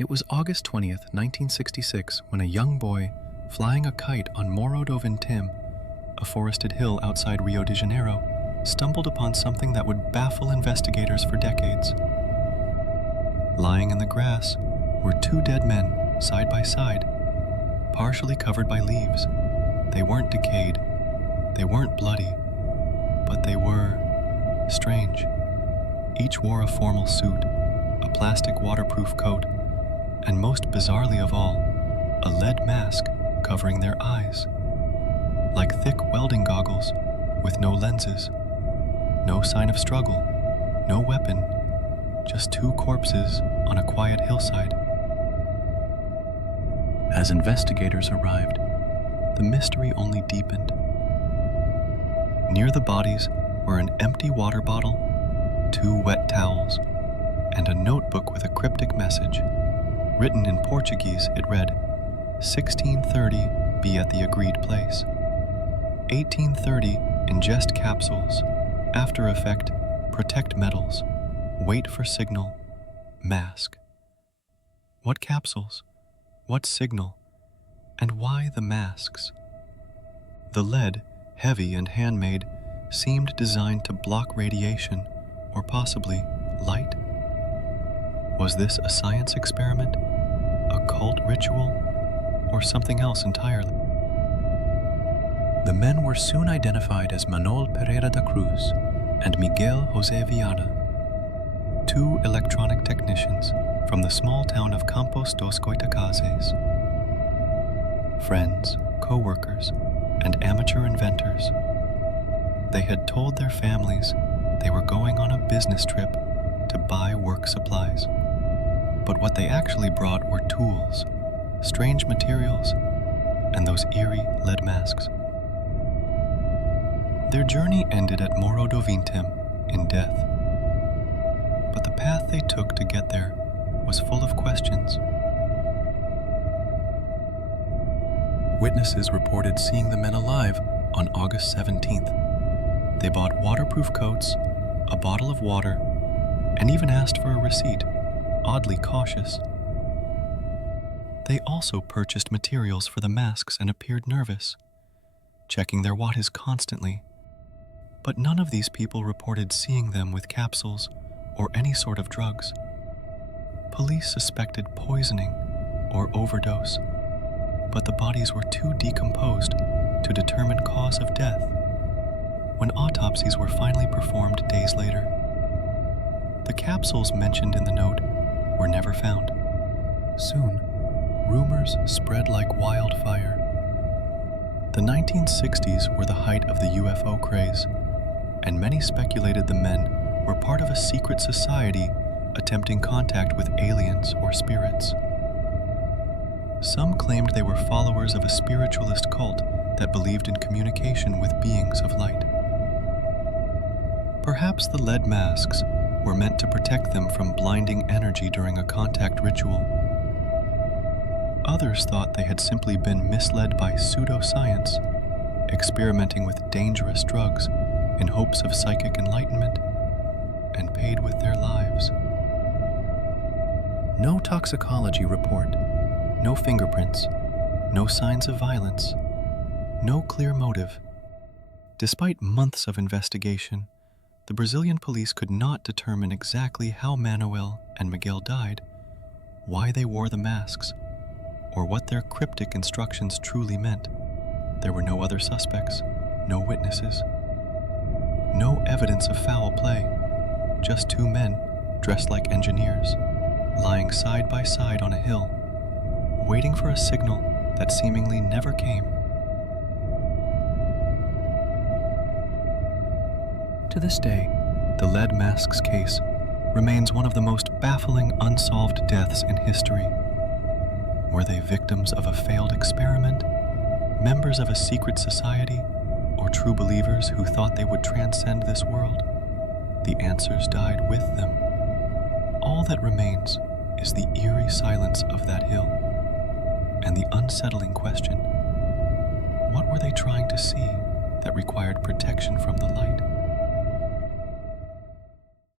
It was August 20th, 1966, when a young boy, flying a kite on Morro do Vintim, a forested hill outside Rio de Janeiro, stumbled upon something that would baffle investigators for decades. Lying in the grass were two dead men, side by side, partially covered by leaves. They weren't decayed, they weren't bloody, but they were strange. Each wore a formal suit, a plastic waterproof coat, and most bizarrely of all, a lead mask covering their eyes. Like thick welding goggles with no lenses, no sign of struggle, no weapon, just two corpses on a quiet hillside. As investigators arrived, the mystery only deepened. Near the bodies were an empty water bottle, two wet towels, and a notebook with a cryptic message. Written in Portuguese, it read, 1630, be at the agreed place. 1830, ingest capsules. After effect, protect metals. Wait for signal. Mask. What capsules? What signal? And why the masks? The lead, heavy and handmade, seemed designed to block radiation, or possibly light. Was this a science experiment, a cult ritual, or something else entirely? The men were soon identified as Manuel Pereira da Cruz and Miguel José Viana, two electronic technicians from the small town of Campos dos Goitacazes. Friends, co-workers, and amateur inventors. They had told their families they were going on a business trip to buy work supplies. But what they actually brought were tools, strange materials, and those eerie lead masks. Their journey ended at Morro do Vintim in death. But the path they took to get there was full of questions. Witnesses reported seeing the men alive on August 17th. They bought waterproof coats, a bottle of water, and even asked for a receipt, oddly cautious. They also purchased materials for the masks and appeared nervous, checking their watches constantly. But none of these people reported seeing them with capsules or any sort of drugs. Police suspected poisoning or overdose, but the bodies were too decomposed to determine cause of death. When autopsies were finally performed days later, the capsules mentioned in the note were never found. Soon, rumors spread like wildfire. The 1960s were the height of the UFO craze, and many speculated the men were part of a secret society attempting contact with aliens or spirits. Some claimed they were followers of a spiritualist cult that believed in communication with beings of light. Perhaps the lead masks were meant to protect them from blinding energy during a contact ritual. Others thought they had simply been misled by pseudoscience, experimenting with dangerous drugs in hopes of psychic enlightenment, and paid with their lives. No toxicology report, no fingerprints, no signs of violence, no clear motive. Despite months of investigation, the Brazilian police could not determine exactly how Manuel and Miguel died, why they wore the masks, or what their cryptic instructions truly meant. There were no other suspects, no witnesses, no evidence of foul play, just two men dressed like engineers, lying side by side on a hill, waiting for a signal that seemingly never came. To this day, the lead masks case remains one of the most baffling unsolved deaths in history. Were they victims of a failed experiment, members of a secret society, or true believers who thought they would transcend this world? The answers died with them. All that remains is the eerie silence of that hill, and the unsettling question, what were they trying to see that required protection from the light?